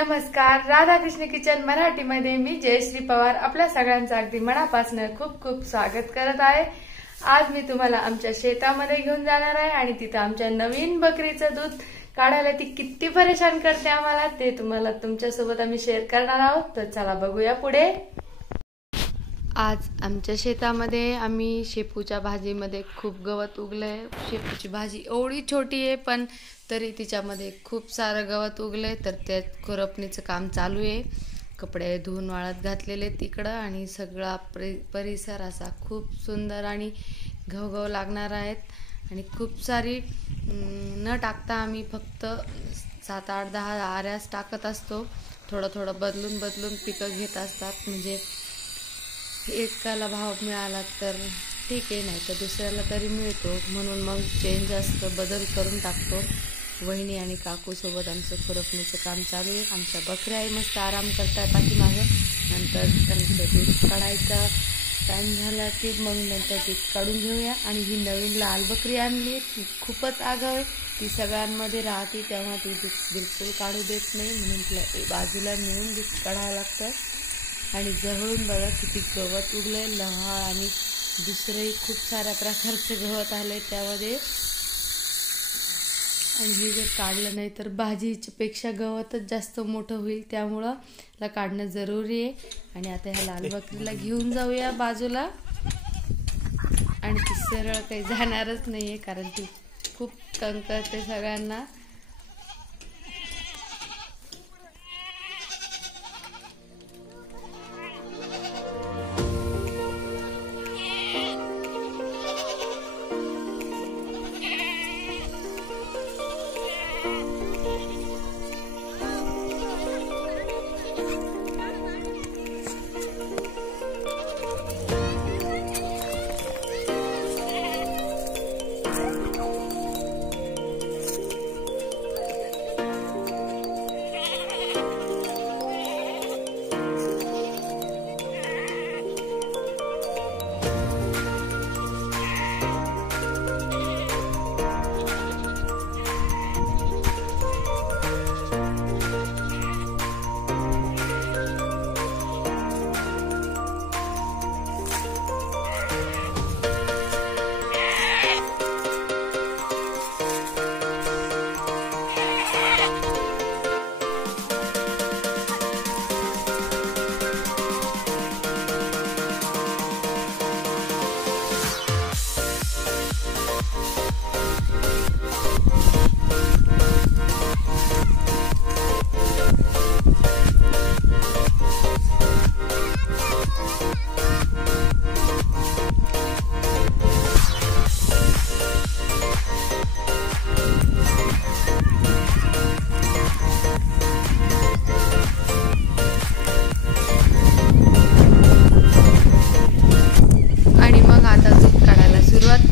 नमस्कार, राधाकृष्ण किचन मराठीमध्ये मी जयश्री पवार आपल्या सगळ्यांचं अगदी मनापासून खूप खूप स्वागत करत आहे। आज मी तुम्हाला आमच्या शेतामध्ये घेऊन जाणार आहे आणि तिथे आमच्या नवीन बकरीचं दूध काढायला ती किती परेशान करते आम्हाला ते तुम्हाला तुमच्यासोबत आम्ही शेअर करणार आहोत। तर चला बघूया पुढे। आज आमच्या शेतामध्ये आम्ही शेपूच्या भाजीमध्ये खूप गवत उगलंय। शेपूची भाजी एवढी छोटी आहे पण तरी तिच्यामध्ये खूप सारं गवत उगलंय, तर त्या खुरपणीचं काम चालू आहे। कपडे धुवून वाळत घातलेले तिकडं आणि सगळा परिसर असा खूप सुंदर आणि घवघव लागणार आहेत। आणि खूप सारी न टाकता आम्ही फक्त 7, 8, 10 आऱ्यास टाकत असतो। थोडं थोडं बदलून बदलून पिकं घेत असतात, म्हणजे एकाला भाव मिळाला तर ठीक आहे, नाही तर दुसऱ्याला तरी मिळतो, म्हणून मग चेंज असतं, बदल करून टाकतो। वहिनी आणि काकू सोबत आमचं खुरपणीचं काम चालू आहे। आमच्या बकऱ्याही मस्त आराम करताय पाठीमागे। नंतर त्यांचं दूध काढायचा टाइम झाला की मग नंतर दूध काढून घेऊया। आणि ही नवीन लाल बकरी आणली, ती खूपच आगाऊ आहे, ती सगळ्यांमध्ये राहते तेव्हा ती दूध बिलकुल काढू देत नाही, म्हणून तिला बाजूला नेऊन दूध काढावं लागतं। आणि जवळून बघा किती गवत उगलंय, लहाळ आणि दुसरेही खूप साऱ्या प्रकारचे गवत आले त्यामध्ये। आणि हे जर काढलं नाही तर भाजीच्या पेक्षा गवतच जास्त मोठं होईल, त्यामुळं त्याला काढणं जरुरी आहे। आणि आता ह्या लाल बकरीला घेऊन जाऊया बाजूला। आणि ती सरळ काही जाणारच नाहीये, कारण ती खूप तंग करते सगळ्यांना।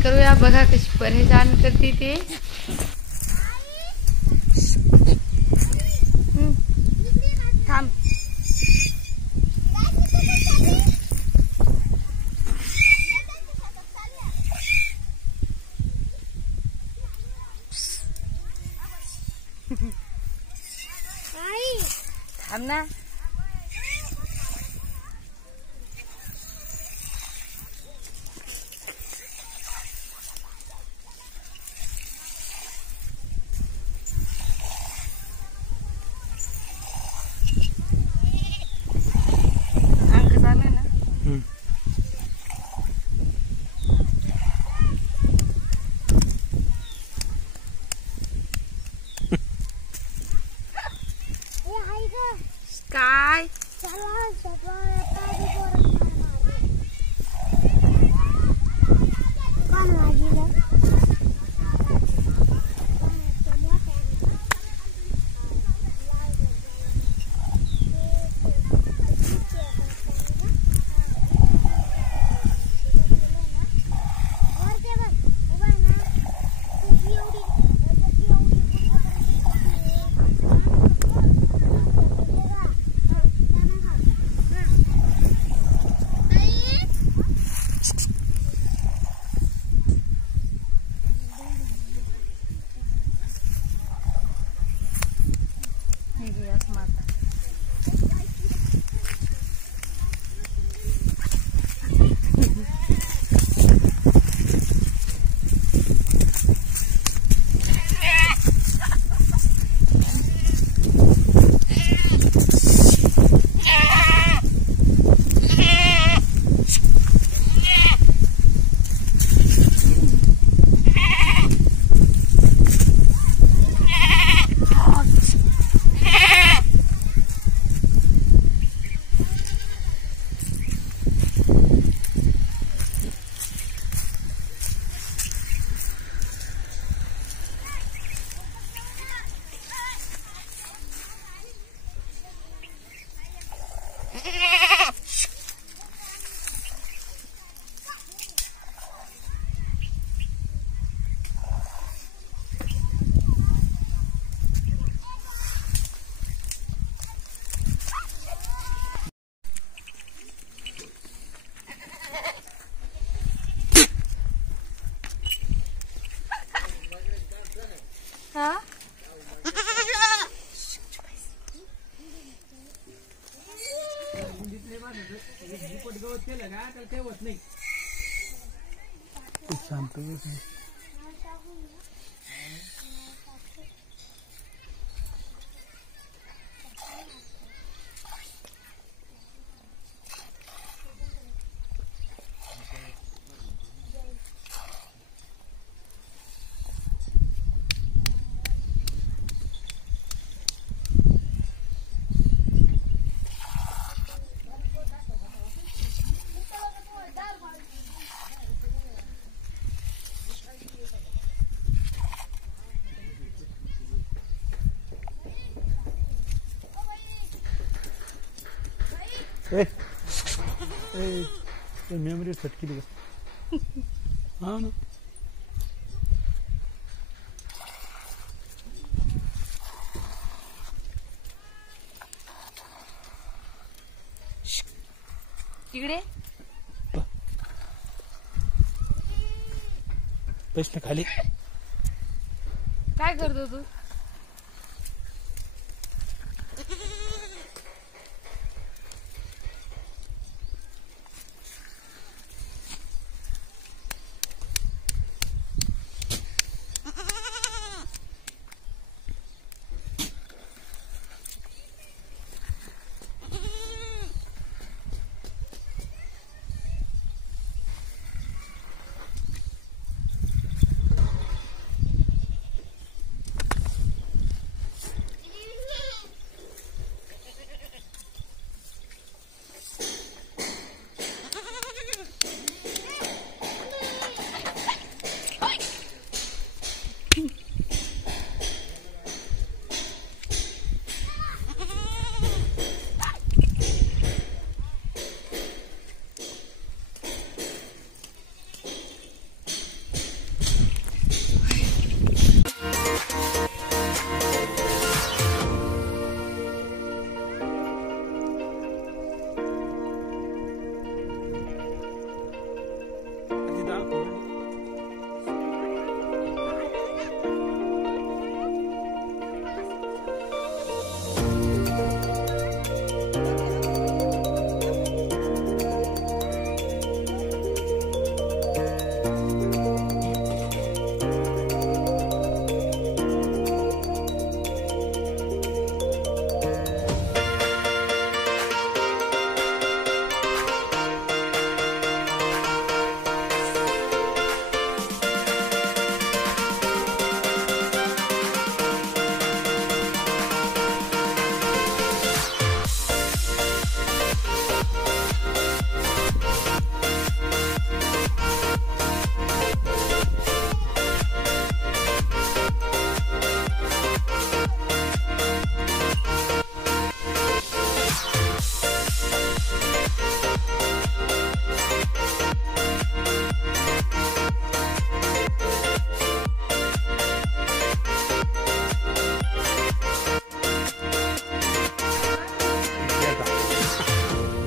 करूया, बघा कशी परेशान करते ते। थांब, थांब ना। गवत केलं का तर ते होत नाही. शांत मेमरी फटकी हा ना. तिकडे पैसे खाली काय करतो तू?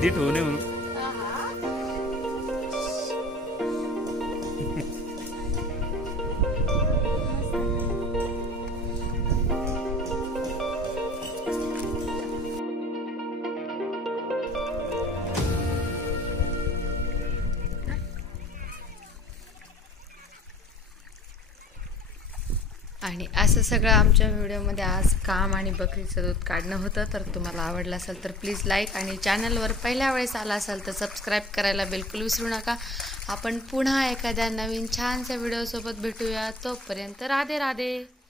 नीट होऊ नये म्हणून. आणि असं सगळं आमच्या व्हिडिओमध्ये आज काम आणि बकरीचं दूध काढणं होतं. तर तुम्हाला आवडलं असेल तर प्लीज लाईक आणि चॅनलवर पहिल्या वेळेस आला असाल तर सबस्क्राईब करायला बिलकुल विसरू नका. आपण पुन्हा एखाद्या नवीन छानशा व्हिडिओसोबत भेटूया. तोपर्यंत राधे राधे.